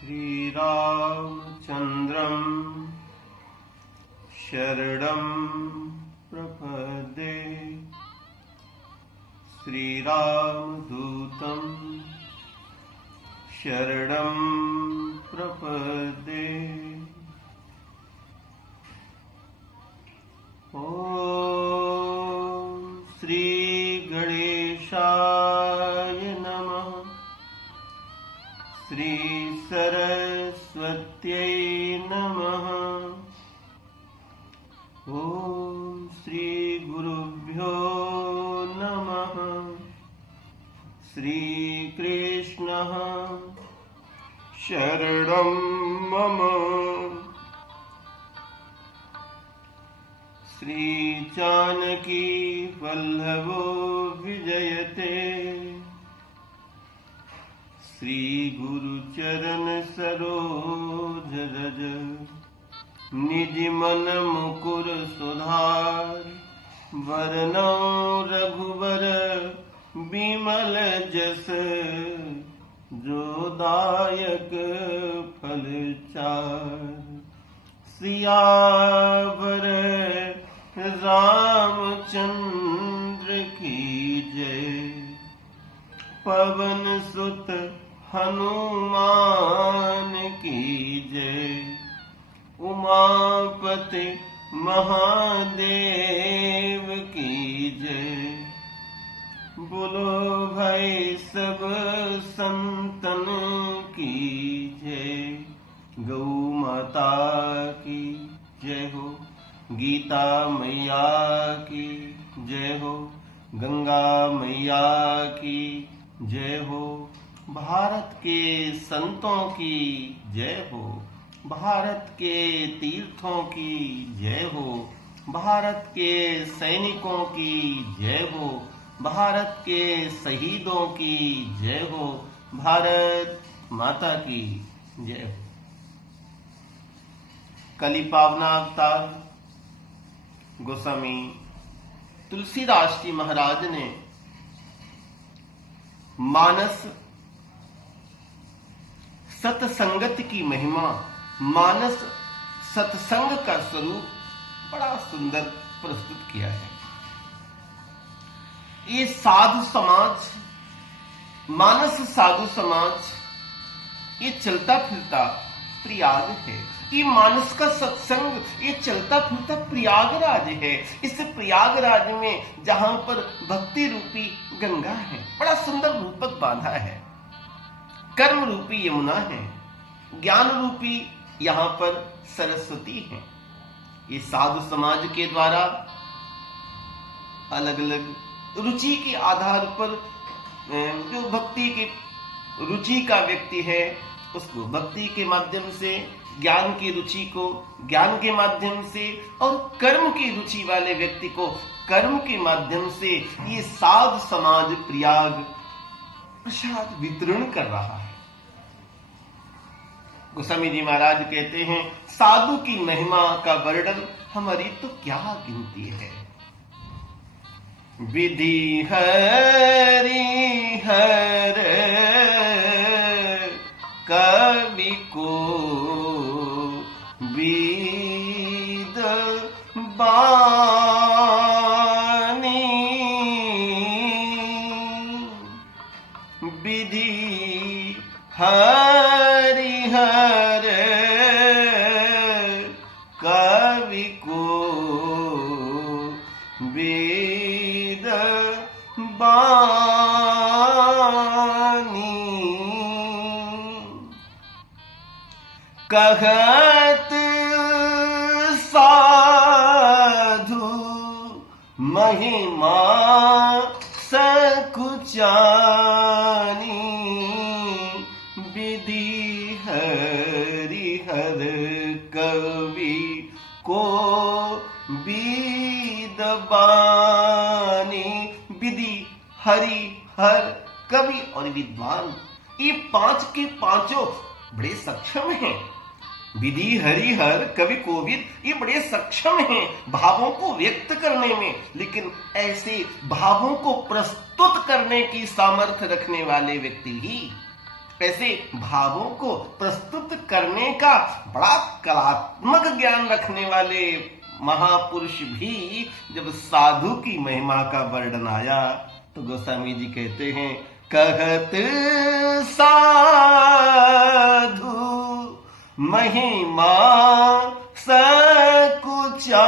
श्रीरामचन्द्रं शरणं प्रपद्ये। श्रीरामदूतं शरणं प्रपद्ये। ॐ श्री गणेशाय नमः। श्री सरस्वत्यै नमः। ॐ श्री गुरुभ्यो नमः। श्रीकृष्णः शरणं मम। श्री जानकी वल्लभो विजयते। श्री गुरुचरण सरोज रज निज मन मुकुर सुधार। वरनौ रघुबर बिमल जस जो दायक फल चार। सियावर रामचंद्र की जय। पवन सुत हनुमान की जय। उमापति महादेव की जय। बोलो भाई सब संतन की जय। गौ माता की जय हो। गीता मैया की जय हो। गंगा मैया की जय हो। भारत के संतों की जय हो। भारत के तीर्थों की जय हो। भारत के सैनिकों की जय हो। भारत के शहीदों की जय हो। भारत माता की जय हो। कलि पावना अवतार गोस्वामी तुलसीदास जी महाराज ने मानस सत्संगत की महिमा, मानस सत्संग का स्वरूप बड़ा सुंदर प्रस्तुत किया है। ये साधु समाज, मानस साधु समाज, ये चलता फिरता प्रयाग है। ये मानस का सत्संग, ये चलता फिरता प्रयागराज है। इस प्रयागराज में जहां पर भक्ति रूपी गंगा है, बड़ा सुंदर रूपक बांधा है। कर्म रूपी यमुना है। ज्ञान रूपी यहां पर सरस्वती है। ये साधु समाज के द्वारा अलग अलग रुचि के आधार पर जो भक्ति की रुचि का व्यक्ति है उसको भक्ति के माध्यम से, ज्ञान की रुचि को ज्ञान के माध्यम से, और कर्म की रुचि वाले व्यक्ति को कर्म के माध्यम से ये साधु समाज प्रयाग प्रसाद वितरण कर रहा है। गोस्वामी जी महाराज कहते हैं, साधु की महिमा का वर्णन हमारी तो क्या गिनती है। विधि हरि हर कवि को वेद बानी। विधि हरि हर कवि को वेद बानी। कहत साधु महिमा सकुचानी। विधि हरिहर कवि को विद्वानी। विधि हरि हर कवि और विद्वान, ये पांच के पांचों बड़े सक्षम हैं। विधि हरिहर कवि कोविद, ये बड़े सक्षम हैं भावों को व्यक्त करने में, लेकिन ऐसे भावों को प्रस्तुत करने की सामर्थ्य रखने वाले व्यक्ति ही ऐसे भावों को प्रस्तुत करने का बड़ा कलात्मक ज्ञान रखने वाले महापुरुष भी जब साधु की महिमा का वर्णन आया तो गोस्वामी जी कहते हैं, कहत साधु महिमा सकुचानी।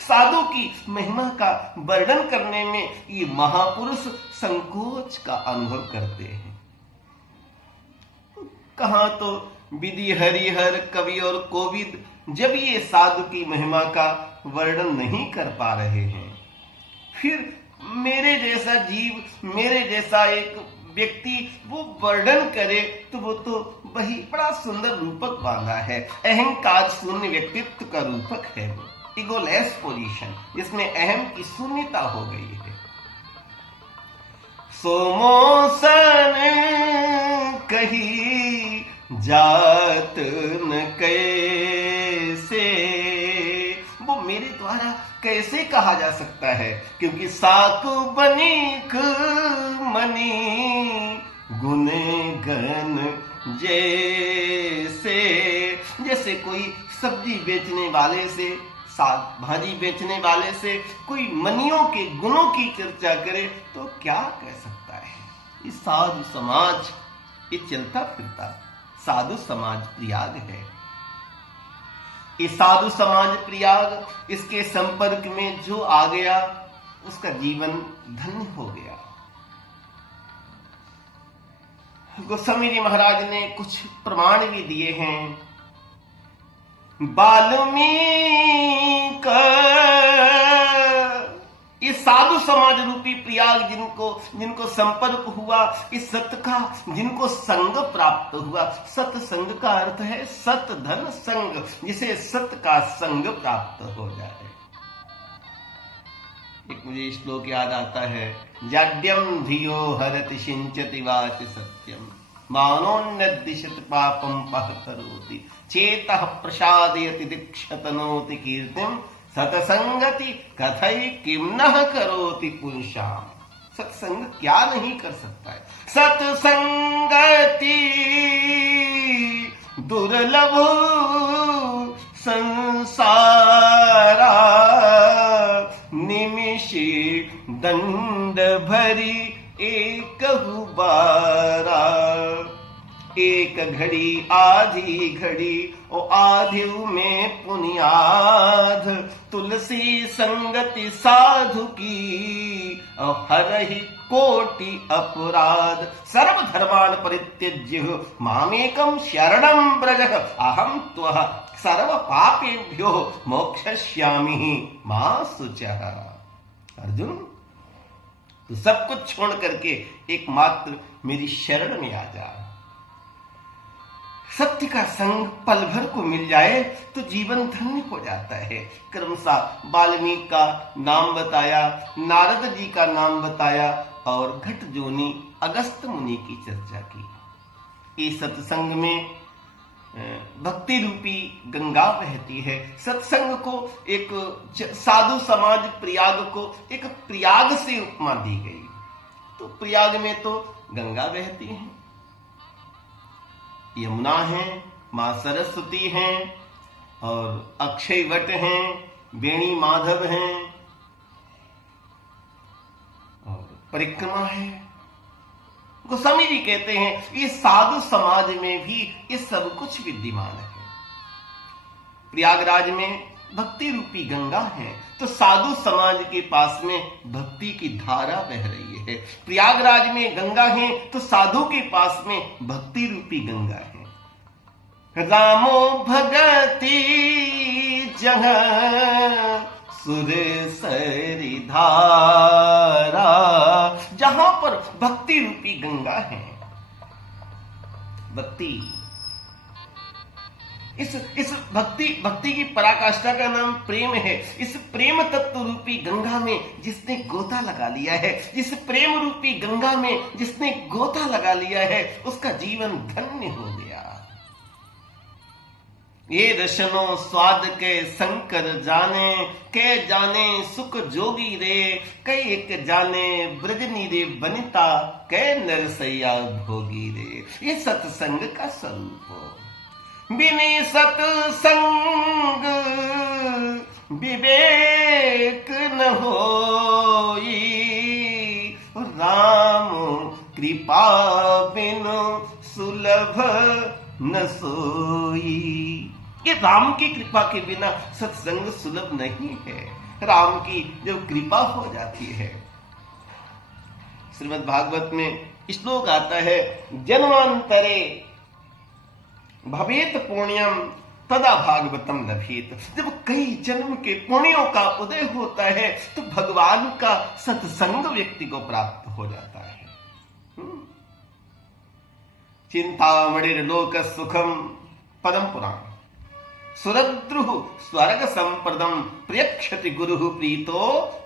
साधु की महिमा का वर्णन करने में ये महापुरुष संकोच का अनुभव करते हैं। कहां तो विधि हरिहर कवि और कोविद जब ये साधु की महिमा का वर्णन नहीं कर पा रहे हैं, फिर मेरे जैसा जीव, मेरे जैसा एक व्यक्ति वो वर्णन करे तो वो तो वही बड़ा सुंदर रूपक बांधा है, अहंकार शून्य व्यक्तित्व का रूपक है वो, इगोलेस पोजीशन जिसमें अहम की शून्यता हो गई है। सोमोसन कही जात न कैसे, वो मेरे द्वारा कैसे कहा जा सकता है, क्योंकि साकु बनीक मनी गुने गन जैसे। जैसे कोई सब्जी बेचने वाले से, साग भाजी बेचने वाले से कोई मनियों के गुणों की चर्चा करे तो क्या कह सकता है। ये साधु समाज, ये चलता फिरता साधु समाज प्रयाग है। ये साधु समाज प्रयाग, इसके संपर्क में जो आ गया उसका जीवन धन्य हो गया। गोस्वामी जी महाराज ने कुछ प्रमाण भी दिए हैं। वाल्मीकि ये साधु समाज रूपी प्रयाग जिनको संपर्क हुआ, इस सत्य का जिनको संग प्राप्त हुआ। सत्संग का अर्थ है सत धन संग, जिसे सत्य का संग प्राप्त हो जाए। एक मुझे श्लोक याद आता है, जाड्यम धियो हरति सिंचति वाच सत्यम मानोन्नदिशत पापम पह करोति चेतः प्रसादयति दीक्षतनोति कीर्तिम सत्संगति कथई किम न करोति पुंसाम। सत्संग क्या नहीं कर सकता है। सत्संगति दुर्लभ संसारा निमिषी दंड भरी एकहु बारा। एक घड़ी आधी घड़ी ओ आधिव में पुनियाध तुलसी संगति साधु की हरहि कोटि अपराध। सर्व धर्मान परित्यज्य मामेकं शरणं व्रज अहं त्वः सर्व पापेभ्यो मोक्षयिष्यामि मा शुचः। अर्जुन, तू सब कुछ छोड़ करके एकमात्र मेरी शरण में आ जा। सत्य का संग पल भर को मिल जाए तो जीवन धन्य हो जाता है। क्रमशः वाल्मीकि का नाम बताया, नारद जी का नाम बताया और घट जोनी अगस्त मुनि की चर्चा की। इस सत्संग में भक्ति रूपी गंगा बहती है। सत्संग को एक साधु समाज प्रयाग को एक प्रयाग से उपमा दी गई। तो प्रयाग में तो गंगा बहती है, यमुना है, मां सरस्वती हैं और अक्षय वट हैं, वेणी माधव हैं और परिक्रमा है। गोस्वामी जी कहते हैं ये साधु समाज में भी ये सब कुछ विद्यमान है। प्रयागराज में भक्ति रूपी गंगा है तो साधु समाज के पास में भक्ति की धारा बह रही है। प्रयागराज में गंगा है तो साधु के पास में भक्ति रूपी गंगा है। रामो भगति जहाँ सुर सरी धारा, जहां पर भक्ति रूपी गंगा है। भक्ति, इस भक्ति की पराकाष्ठा का नाम प्रेम है। इस प्रेम तत्व रूपी गंगा में जिसने गोता लगा लिया है, इस प्रेम रूपी गंगा में जिसने गोता लगा लिया है, उसका जीवन धन्य हो गया। ये रसनो स्वाद के शंकर जाने, के जाने सुख जोगी रे, कई एक जाने ब्रजनी रे बनिता, के नरसैया भोगी रे। ये सत्संग का स्वरूप। बिने सत्संग विवेक न होई, राम कृपा बिनु सुलभ न सोई। ये राम की कृपा के बिना सत्संग सुलभ नहीं है। राम की जब कृपा हो जाती है, श्रीमद् भागवत में श्लोक आता है, जन्मांतरे भवेत पुण्यम तदा भागवतम लभेत। जब कई जन्म के पुण्यों का उदय होता है तो भगवान का सत्संग व्यक्ति को प्राप्त हो जाता है। चिंतामणिर लोक सुखम पदम पुराण, सुरद्रुः स्वर्ग संप्रदम, प्रियक्षति गुरु प्रीतो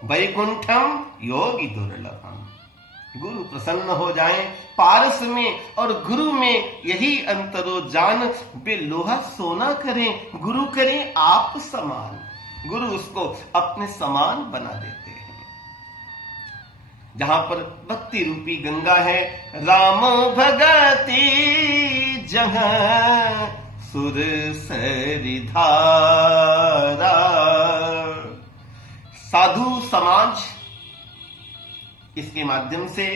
वैकुंठम योगी दुर्लभम। गुरु प्रसन्न हो जाएं पारस में और गुरु में यही अंतरो जान, वे लोहा सोना करें, गुरु करें आप समान। गुरु उसको अपने समान बना देते हैं। जहां पर भक्ति रूपी गंगा है, राम भगति जहां सुर सरिधारा। साधु समाज इसके माध्यम से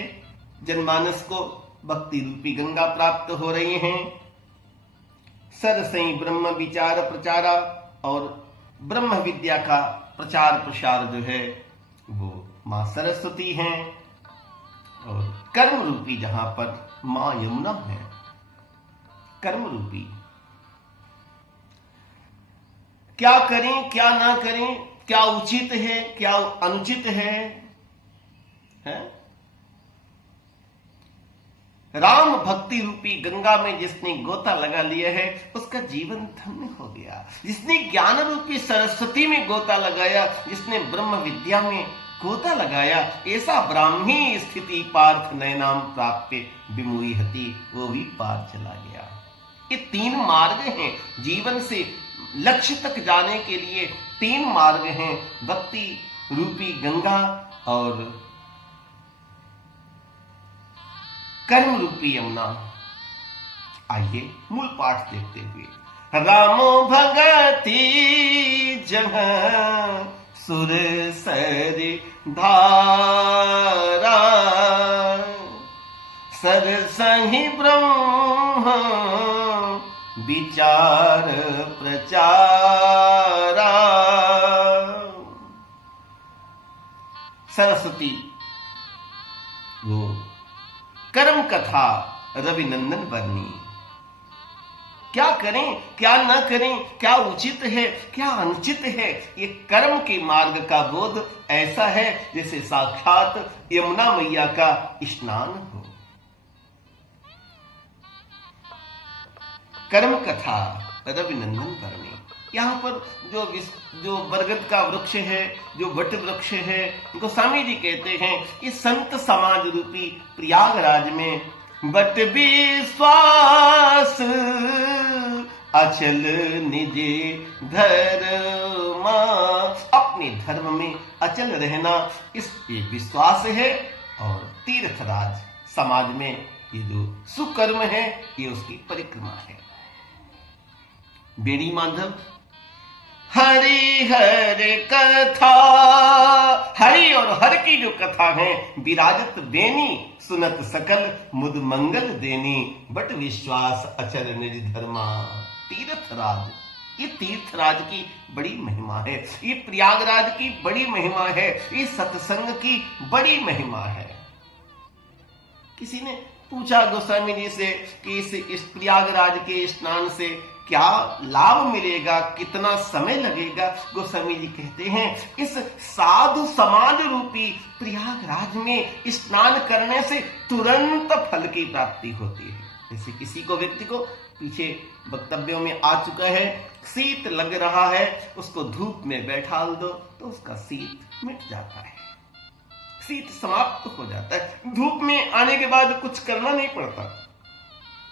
जनमानस को भक्ति रूपी गंगा प्राप्त हो रही हैं। सरसई ब्रह्म विचार प्रचारा, और ब्रह्म विद्या का प्रचार प्रसार जो है वो मां सरस्वती हैं, और कर्म रूपी जहां पर मां यमुना है। कर्म रूपी क्या करें क्या ना करें, क्या उचित है क्या अनुचित है? राम भक्ति रूपी गंगा में जिसने गोता लगा लिया है उसका जीवन धन्य हो गया। जिसने ज्ञान रूपी सरस्वती में गोता लगाया, जिसने ब्रह्म विद्या में गोता लगाया, ऐसा ब्राह्मी स्थिति पार्थ नयनाम प्राप्य विमुहति, वो भी पार चला गया। ये तीन मार्ग हैं जीवन से लक्ष्य तक जाने के लिए। तीन मार्ग हैं, भक्ति रूपी गंगा और कर्म रूपी यमुना। आइए मूल पाठ देखते हुए। रामो भगति जहां सुर सरि धारा, सरसहि ब्रह्म विचार प्रचारा। सरस्वती वो कर्म कथा रविनंदन बरनी। क्या करें क्या न करें, क्या उचित है क्या अनुचित है, ये कर्म के मार्ग का बोध ऐसा है जैसे साक्षात यमुना मैया का स्नान हो। कर्म कथा रविनंदन बरनी। यहाँ पर जो बरगद का वृक्ष है, जो वट वृक्ष है, गोस्वामी जी कहते हैं कि संत समाज रूपी प्रयागराज में बट विश्वास अचल निजे धर्मा, अपने धर्म में अचल रहना इस विश्वास है। और तीर्थराज समाज में ये जो सुकर्म है ये उसकी परिक्रमा है। बेड़ी माधव हरि हर कथा, हरि और हर की जो कथा है, विराजत बेनी सुनत सकल मुद मंगल देनी, बट विश्वास अचल निज धर्मा। तीर्थराज, ये तीर्थराज की बड़ी महिमा है, ये प्रयागराज की बड़ी महिमा है, ये सत्संग की बड़ी महिमा है। किसी ने पूछा गोस्वामी जी से कि इस प्रयागराज के स्नान से क्या लाभ मिलेगा, कितना समय लगेगा? गोस्वामी जी कहते हैं इस साधु समाज रूपी प्रयागराज में स्नान करने से तुरंत फल की प्राप्ति होती है। जैसे किसी को व्यक्ति को पीछे वक्तव्यों में आ चुका है, शीत लग रहा है, उसको धूप में बैठा दो तो उसका शीत मिट जाता है, शीत समाप्त हो जाता है। धूप में आने के बाद कुछ करना नहीं पड़ता,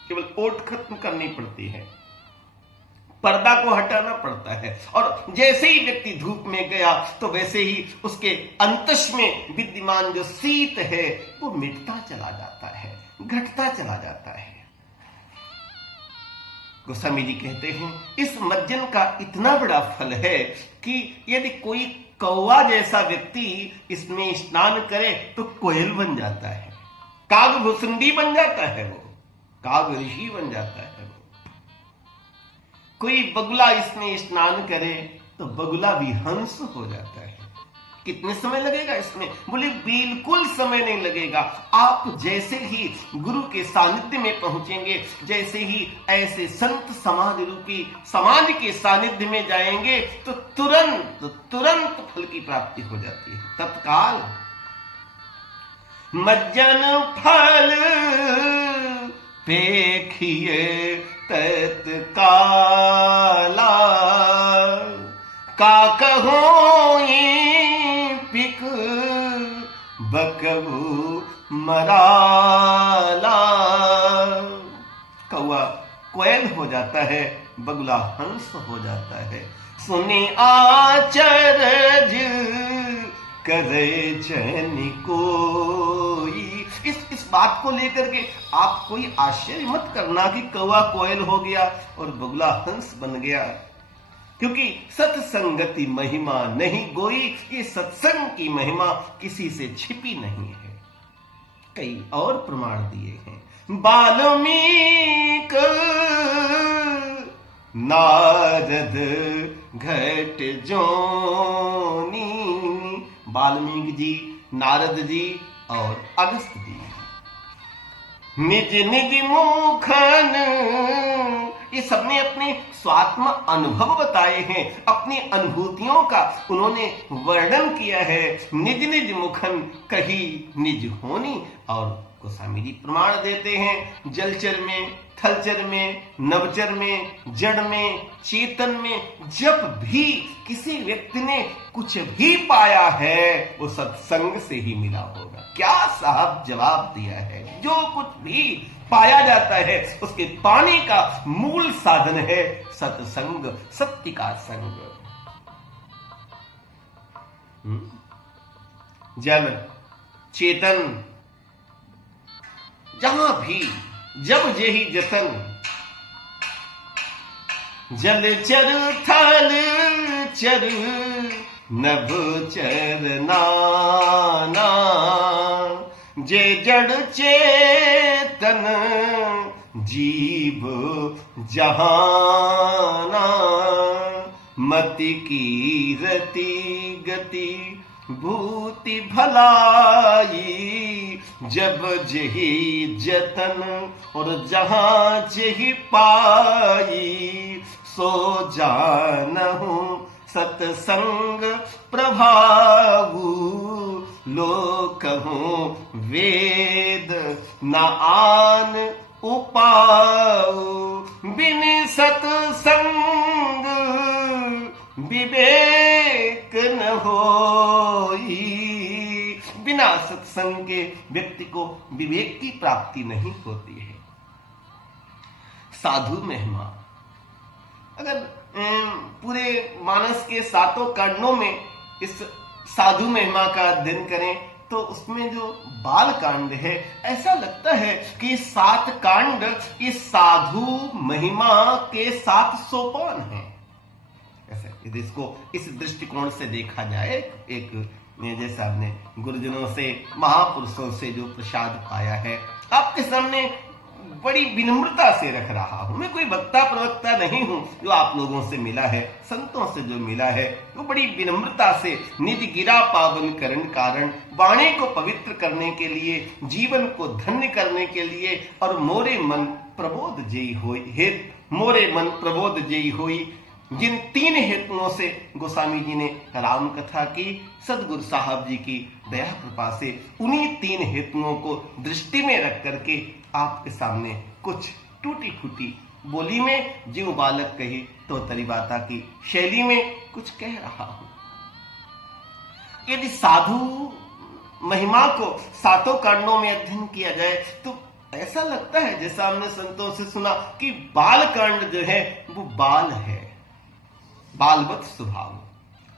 केवल ओट खत्म करनी पड़ती है। पर्दा को हटाना पड़ता है। और जैसे ही व्यक्ति धूप में गया तो वैसे ही उसके अंतस में विद्यमान जो शीत है वो मिटता चला जाता है, घटता चला जाता है। गोस्वामी जी कहते हैं इस मज्जन का इतना बड़ा फल है कि यदि कोई कौवा जैसा व्यक्ति इसमें स्नान करे तो कोयल बन जाता है, कागभूषुंडी बन जाता है, वो काग ऋषि बन जाता है। वो कोई बगुला इसमें स्नान करे तो बगुला भी हंस हो जाता है। कितने समय लगेगा इसमें? बोले बिल्कुल समय नहीं लगेगा। आप जैसे ही गुरु के सानिध्य में पहुंचेंगे, जैसे ही ऐसे संत समाधि रूपी समाज के सानिध्य में जाएंगे तो तुरंत फल की प्राप्ति हो जाती है, तत्काल। मज्जन फल पेखिए तत्काला, का कहो पिक बकबू मराला। कौआ कोयल हो जाता है, बगुला हंस हो जाता है। सुनी आचरज करे जन कोई। इस बात को लेकर के आप कोई आश्चर्य मत करना कि कौआ कोयल हो गया और बगुला हंस बन गया, क्योंकि सत्संगति महिमा नहीं गोई। ये सत्संग की महिमा किसी से छिपी नहीं है। कई और प्रमाण दिए हैं। वाल्मीकि नारद घट जोनी, वाल्मीकि जी, नारद जी और अगस्त जी निज निज मुखन, ये सबने अपने स्वात्म अनुभव बताए हैं, अपनी अनुभूतियों का उन्होंने वर्णन किया है। निज निज मुखन कही निज होनी। और गोस्वामी जी प्रमाण देते हैं जलचर में, थलचर में, नवचर में, जड़ में, चेतन में जब भी किसी व्यक्ति ने कुछ भी पाया है वो सत्संग से ही मिला होगा। क्या साहब जवाब दिया है। जो कुछ भी पाया जाता है उसके पाने का मूल साधन है सत्संग, सत्य का संग। जल चेतन जहां भी जब जेहि जतन, जल चर थल चर नभ चर नाना, जे जड़ चेतन जीव जहाना, मति की रति गति भूति भलाई, जब जेहि जतन और जहां जेहि पाई, सो जानहु सत्संग प्रभावु, लोकहु वेद न आन उपाऊ, बिन सत्संग विवेक न होई। बिना सत्संग के व्यक्ति को विवेक की प्राप्ति नहीं होती है। साधु महिमा, अगर पूरे मानस के सातों कांडों में इस साधु महिमा का अध्ययन करें तो उसमें जो बाल कांड है, ऐसा लगता है कि 7 कांड इस साधु महिमा के 7 सोपान हैं। ऐसे यदि इसको इस दृष्टिकोण से देखा जाए, एक जैसा आपने गुरुजनों से, महापुरुषों से जो प्रसाद पाया है, आपके सामने बड़ी विनम्रता से रख रहा हूं। मैं कोई वक्ता प्रवक्ता नहीं हूं। जो आप लोगों से मिला है, संतों से जो मिला है, वो बड़ी विनम्रता से निज गिरा पावन करण कारण, वाणी को पवित्र करने के लिए, जीवन को धन्य करने के लिए, और मोरे मन प्रबोध जेई होई, मोरे मन प्रबोध जेई होई, जिन 3 हेतुओं से गोस्वामी जी ने राम कथा की, सदगुरु साहब जी की दया कृपा से उन्हीं 3 हेतुओं को दृष्टि में रख करके आपके सामने कुछ टूटी फूटी बोली में, जीव बालक कही तो तरीबाता की शैली में कुछ कह रहा हूं। यदि साधु महिमा को 7 कांडों में अध्ययन किया जाए तो ऐसा लगता है जैसा हमने संतों से सुना कि बाल कांड जो है वो बाल है, बालवत स्वभाव।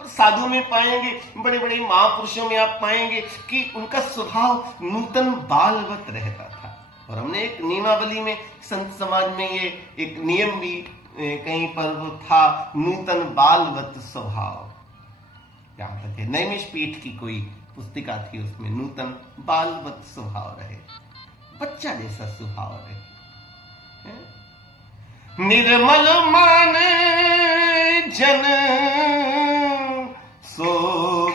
और साधु में पाएंगे, बड़े बड़े महापुरुषों में आप पाएंगे कि उनका स्वभाव नूतन बालवत रहता था। और हमने एक नियमावली में, संत समाज में ये एक नियम भी कहीं पर वो था, नूतन बालवत स्वभाव। यहां तक है नैमिष पीठ की कोई पुस्तिका थी, उसमें नूतन बालवत स्वभाव रहे, बच्चा जैसा स्वभाव रहे। निर्मल मान जन सो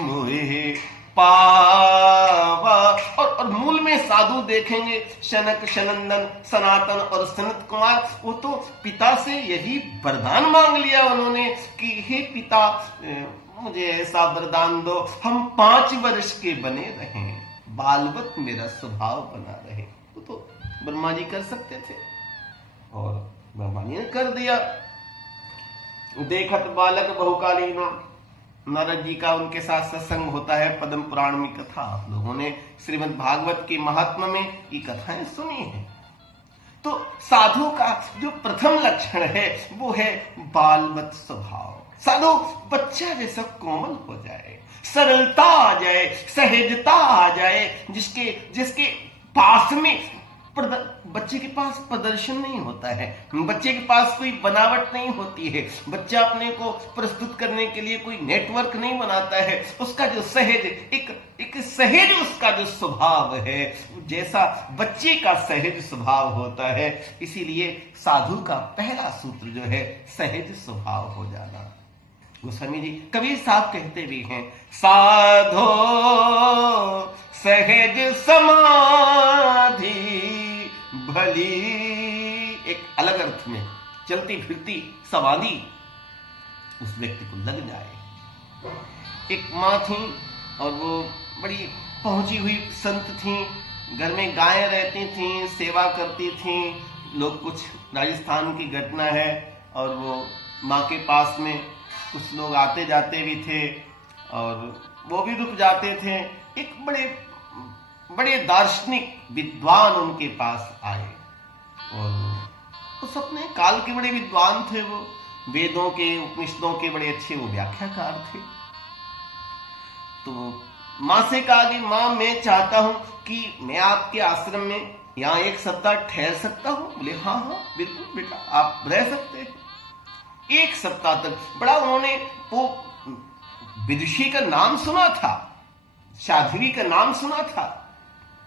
मोहे पावा। और मूल में साधु देखेंगे, शनक, सनंदन, सनातन और सनत कुमार, वो तो पिता से यही वरदान मांग लिया उन्होंने कि हे पिता मुझे ऐसा वरदान दो, हम 5 वर्ष के बने रहें, बालवत मेरा स्वभाव बना रहे। वो तो ब्रह्मा जी कर सकते थे और ब्रह्मा जी ने कर दिया। देखत बालक बहुकालीना, नारद जी का उनके साथ सत्संग होता है, पद्म पुराण में कथा। आप लोगों ने श्रीमद् भागवत के महात्मा में ये कथाएं सुनी है। तो साधु का जो प्रथम लक्षण है वो है बालवत स्वभाव। साधु बच्चा जैसा कोमल हो जाए, सरलता आ जाए, सहजता आ जाए, जिसके पास में बच्चे के पास प्रदर्शन नहीं होता है, बच्चे के पास कोई बनावट नहीं होती है, बच्चा अपने को प्रस्तुत करने के लिए कोई नेटवर्क नहीं बनाता है। उसका जो सहज एक सहज उसका जो स्वभाव है, जैसा बच्चे का सहज स्वभाव होता है, इसीलिए साधु का पहला सूत्र जो है सहज स्वभाव हो जाना। गोस्वामी जी कबीर साहब कहते भी हैं, साधो सहज समाधि भली, एक अलग अर्थ में चलती फिरती समाधि उस व्यक्ति को लग जाए। एक माँ थी और वो बड़ी पहुंची हुई संत थी, घर में गायें रहती थी, सेवा करती थी। लोग, कुछ राजस्थान की घटना है और वो माँ के पास में कुछ लोग आते जाते भी थे और वो भी रुक जाते थे। एक बड़े दार्शनिक विद्वान उनके पास आए और उस अपने काल के बड़े विद्वान थे, वो वेदों के, उपनिषदों के बड़े अच्छे वो व्याख्याकार थे। तो माँ से कहा कि माँ मैं चाहता हूं कि मैं आपके आश्रम में यहाँ 1 सप्ताह ठहर सकता हूं। बोले हाँ हाँ बिल्कुल बेटा आप रह सकते हैं। 1 सप्ताह तक बड़ा उन्होंने वो विदुषी का नाम सुना था, साध्वी का नाम सुना था,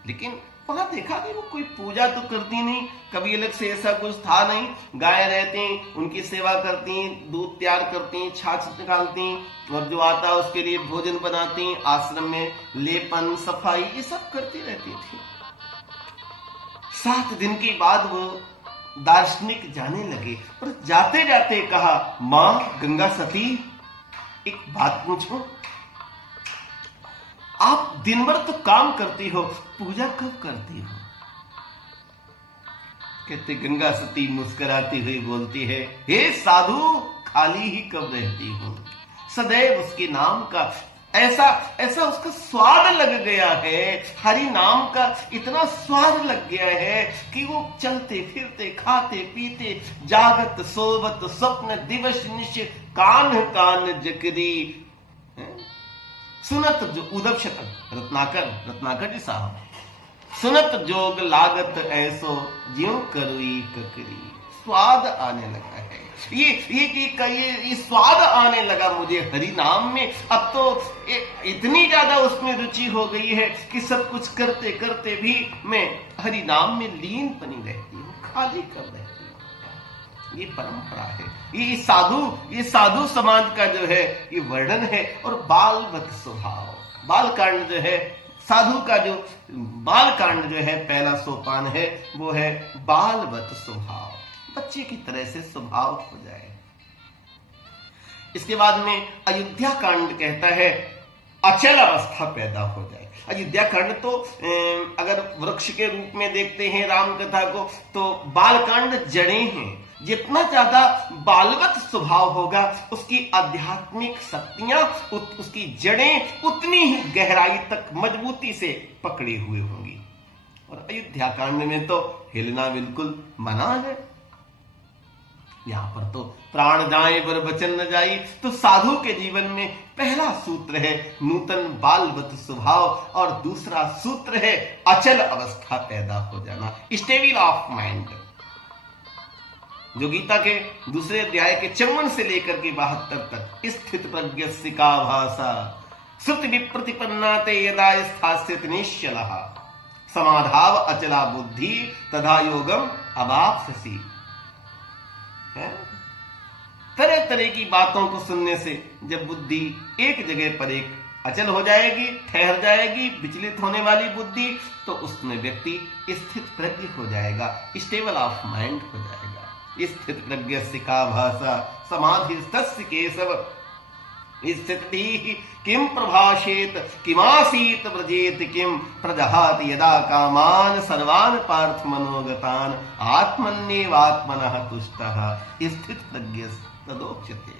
लेकिन वहां देखा कि वो कोई पूजा तो करती नहीं, कभी अलग से ऐसा कुछ था नहीं। गाय रहती, उनकी सेवा करती, दूध तैयार करती, छाछ निकालती और जो आता उसके लिए भोजन बनाती, आश्रम में लेपन सफाई ये सब करती रहती थी। 7 दिन के बाद वो दार्शनिक जाने लगे और जाते जाते कहा, माँ गंगा सती एक बात पूछूं, आप दिन भर तो काम करती हो, पूजा कब करती हो? कहते गंगा सती मुस्कुराती हुई बोलती है, हे साधु खाली ही कब रहती हूं, सदैव उसके नाम का ऐसा उसका स्वाद लग गया है, हरि नाम का इतना स्वाद लग गया है कि वो चलते फिरते खाते पीते जागत सोवत स्वप्न दिवस निश कान कान जकरी सुनत जो उदब शतक रत्नाकर जी साहब, सुनत जोग लागत ऐसो ज्यों करुई ककरी। स्वाद आने लगा है, ये स्वाद आने लगा मुझे हरि नाम में। अब तो इतनी ज्यादा उसमें रुचि हो गई है कि सब कुछ करते करते भी मैं हरि नाम में लीन बनी रहती हूँ, खाली कर रहती हूँ। ये परंपरा है, ये साधु समाज का जो है ये वर्णन है। और बालवत स्वभाव, बाल कांड जो है, साधु का जो बाल कांड जो है पहला सोपान है वो है बालवत स्वभाव, बच्चे की तरह से स्वभाव हो जाए। इसके बाद में अयोध्या कांड कहता है अचल अवस्था पैदा हो जाए। अयोध्या कांड तो अगर वृक्ष के रूप में देखते हैं राम कथा को तो बाल कांड जड़ें हैं। जितना ज्यादा बालवत स्वभाव होगा उसकी आध्यात्मिक शक्तियां, उसकी जड़ें उतनी ही गहराई तक मजबूती से पकड़ी हुई होंगी और अयोध्या कांड में तो हिलना बिल्कुल मना है। यहां पर तो प्राण जाए पर वचन न जाई। तो साधु के जीवन में पहला सूत्र है नूतन बालवत स्वभाव और दूसरा सूत्र है अचल अवस्था पैदा हो जाना, स्टेबल ऑफ माइंड, जो गीता के दूसरे अध्याय के 54 से लेकर के 72 तक स्थित प्रज्ञस्य का भाषा श्रुति विप्रतिपन्ना ते यदा स्थास्यति निश्चलः समाधाव अचला बुद्धि तथा योगम अवाप्स्यसि। तरह तरह की बातों को सुनने से जब बुद्धि एक जगह पर एक अचल हो जाएगी, ठहर जाएगी, विचलित होने वाली बुद्धि, तो उसमें व्यक्ति स्थित प्रज्ञ हो जाएगा, स्टेबल ऑफ माइंड हो जाएगा। स्थित प्रज्ञस्य का भाषा समाधिस्थस्य केशव स्थितिः किम प्रभाषेत किमासीत व्रजेत किम प्रजहात यदा कामान सर्वान पार्थ मनोगतान आत्मन्येवात्मनः तुष्टः स्थित प्रज्ञस्तदोच्यते।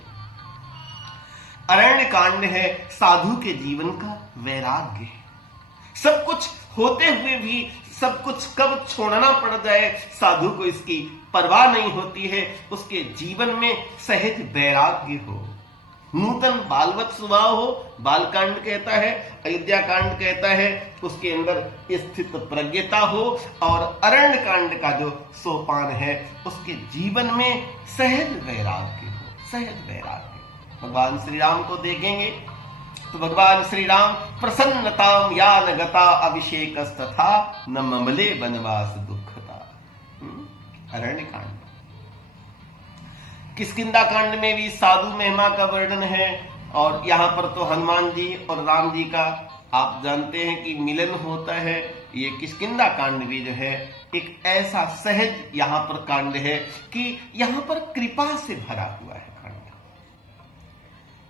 अरण्य कांड है साधु के जीवन का वैराग्य। सब कुछ होते हुए भी सब कुछ कब छोड़ना पड़ जाए साधु को इसकी परवाह नहीं होती है। उसके जीवन में सहज वैराग्य हो, नूतन बालवत स्वभाव हो, बालकांड कहता है, अयोध्या कांड कहता है, उसके अंदर स्थित प्रज्ञता हो, और अरण्य कांड का जो सोपान है उसके जीवन में सहज वैराग्य हो, सहज वैराग्य। भगवान श्री राम को देखेंगे तो भगवान श्री राम प्रसन्नताम या न गता अभिषेकस्तथा न ममले वनवास दुखता। अरण्य कांड। किष्किंधा कांड में भी साधु महिमा का वर्णन है, और यहाँ पर तो हनुमान जी और राम जी का आप जानते हैं कि मिलन होता है। ये किष्किंधा कांड भी जो है एक ऐसा सहज यहाँ पर कांड है कि यहाँ पर कृपा से भरा हुआ है कांड,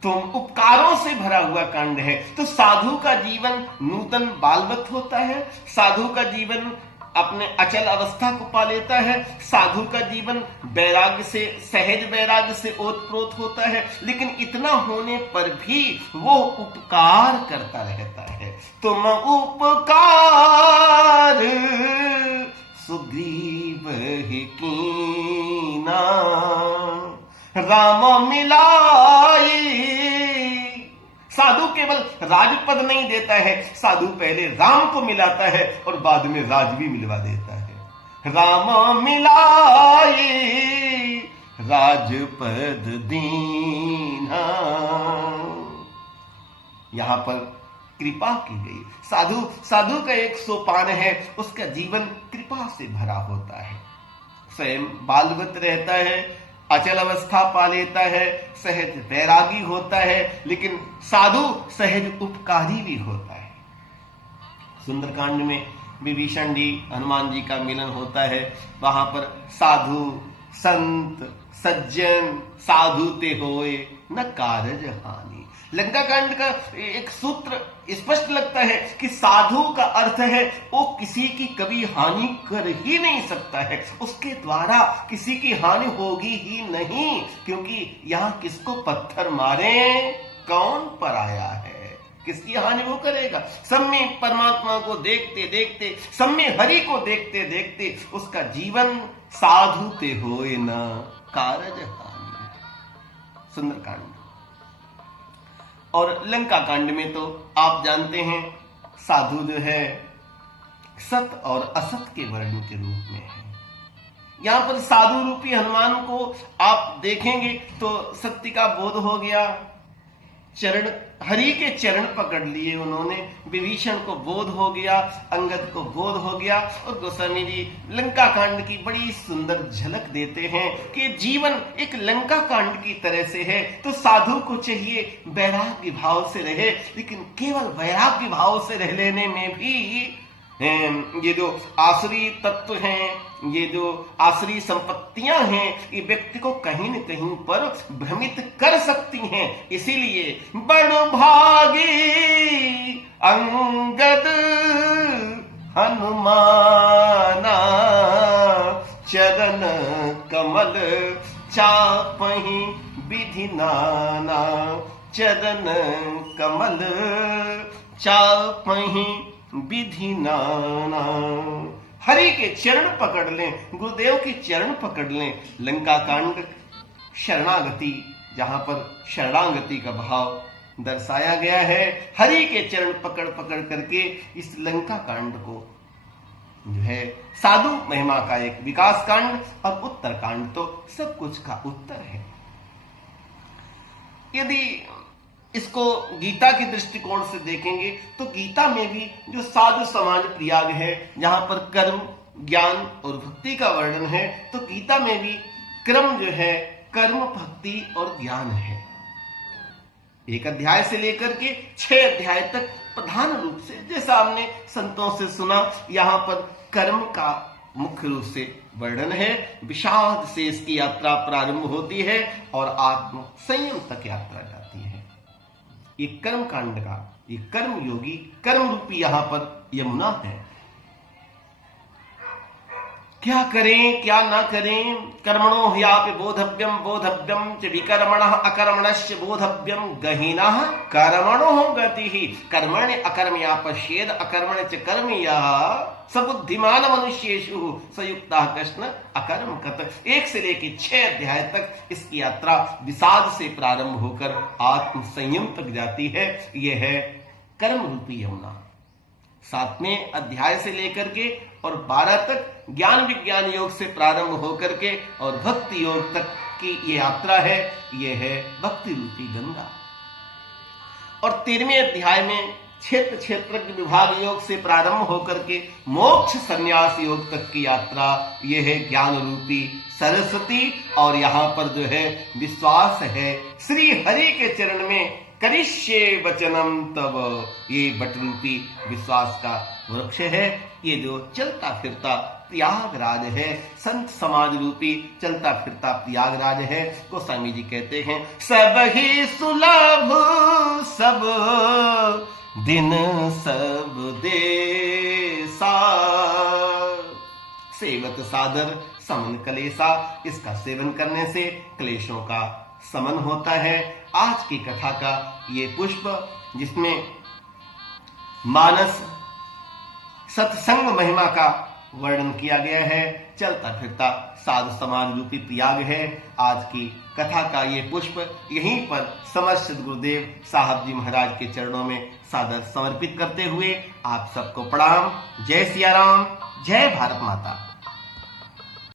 तो उपकारों से भरा हुआ कांड है। तो साधु का जीवन नूतन बालवत होता है, साधु का जीवन अपने अचल अवस्था को पा लेता है, साधु का जीवन वैराग्य से, सहज वैराग्य से ओतप्रोत होता है। लेकिन इतना होने पर भी वो उपकार करता रहता है। तुम उपकार सुग्रीव ही कीना राम मिलाई। साधु केवल राजपद नहीं देता है, साधु पहले राम को मिलाता है और बाद में राज भी मिलवा देता है। राम मिलाए राजपद दीना, यहां पर कृपा की गई। साधु का एक सोपान है, उसका जीवन कृपा से भरा होता है, स्वयं बालवत रहता है, अचल अवस्था पा लेता है, सहज वैरागी होता है, लेकिन साधु सहज उपकारी भी होता है। सुंदरकांड में विभीषण जी हनुमान जी का मिलन होता है, वहां पर साधु संत सज्जन साधु ते होए न कारज हानि। लंका कांड का एक सूत्र स्पष्ट लगता है कि साधु का अर्थ है वो किसी की कभी हानि कर ही नहीं सकता है, उसके द्वारा किसी की हानि होगी ही नहीं, क्योंकि यहाँ किसको पत्थर मारे कौन पराया है, किसकी हानि वो करेगा। सब में परमात्मा को देखते देखते, सब में हरि को देखते देखते उसका जीवन साधु ते होए न कारज हानि। सुंदरकांड। और लंका कांड में तो आप जानते हैं साधु जो है सत और असत के वर्ण के रूप में है। यहां पर साधु रूपी हनुमान को आप देखेंगे तो सत्य का बोध हो गया, चरण हरि के चरण पकड़ लिए उन्होंने, विभीषण को बोध हो गया, अंगद को बोध हो गया। और गोस्वामी जी लंका कांड की बड़ी सुंदर झलक देते हैं कि जीवन एक लंका कांड की तरह से है। तो साधु को चाहिए वैराग्य भाव से रहे, लेकिन केवल वैराग्य भाव से रह लेने में भी ये जो आसुरी तत्व हैं, ये जो आसुरी संपत्तियां हैं, ये व्यक्ति को कहीं न कहीं पर भ्रमित कर सकती हैं। इसीलिए बड़ भागी अंगद हनुमाना चरण कमल चापहि विधि नाना, चरण कमल चापहि विधि नाना। हरि के चरण पकड़ लें, गुरुदेव के चरण पकड़ लें। लंका कांड शरणागति, जहां पर शरणागति का भाव दर्शाया गया है। हरि के चरण पकड़ पकड़ करके इस लंका कांड को जो है साधु महिमा का एक विकास कांड और उत्तर कांड तो सब कुछ का उत्तर है। यदि इसको गीता के दृष्टिकोण से देखेंगे तो गीता में भी जो साधु समाज प्रयाग है, जहां पर कर्म, ज्ञान और भक्ति का वर्णन है, तो गीता में भी क्रम जो है कर्म, भक्ति और ज्ञान है। एक अध्याय से लेकर के 6 अध्याय तक प्रधान रूप से, जैसा हमने संतों से सुना, यहां पर कर्म का मुख्य रूप से वर्णन है। विषाद से इसकी यात्रा प्रारंभ होती है और आत्म संयम तक यात्रा जाती है। ये कर्म कांड का, ये कर्म योगी, कर्म रूपी यहां पर यमुना है। क्या करें क्या ना करें, कर्मणो ह्यापि बोधव्यम, बोधव्यम च विकर्मणः, अकर्मणस्य बोधव्यम गहीनः कर्मणो गतिः, कर्मण्य अकर्मया पश्येद, अकर्मण्य च कर्मया सबुद्धिमान मनुष्येषु संयुक्तः कृष्ण अकर्म कत। 1 से लेकर 6 अध्याय तक इसकी यात्रा विषाद से प्रारंभ होकर आत्म संयम तक जाती है। यह है कर्म रूपी यमुना। 7वें अध्याय से लेकर के और 12 तक ज्ञान विज्ञान योग से प्रारंभ होकर के और भक्ति योग तक की ये यात्रा है। ये है भक्ति रूपी गंगा। और 13वें अध्याय में क्षेत्र क्षेत्रज्ञ विभाग योग से प्रारंभ होकर के मोक्ष संन्यास योग तक की यात्रा, ये है ज्ञान रूपी सरस्वती। और यहां पर जो है विश्वास है श्री हरि के चरण में, करिष्ये वचनम तब, ये बट रूपी विश्वास का वृक्ष है। ये जो चलता फिरता प्रयागराज है, संत समाज रूपी चलता फिरता प्रयागराज है। गोस्वामी जी कहते हैं, सब ही सुलभ सब दिन सब देसा, सेवत सादर समन कलेसा। इसका सेवन करने से क्लेशों का समन होता है। आज की कथा का ये पुष्प, जिसमें मानस सत्संग महिमा का वर्णन किया गया है, चलता फिरता साधु समाज रूपी प्रयाग है। आज की कथा का ये पुष्प यहीं पर समस्त गुरुदेव साहब जी महाराज के चरणों में सादर समर्पित करते हुए आप सबको प्रणाम। जय सिया राम, जय भारत माता।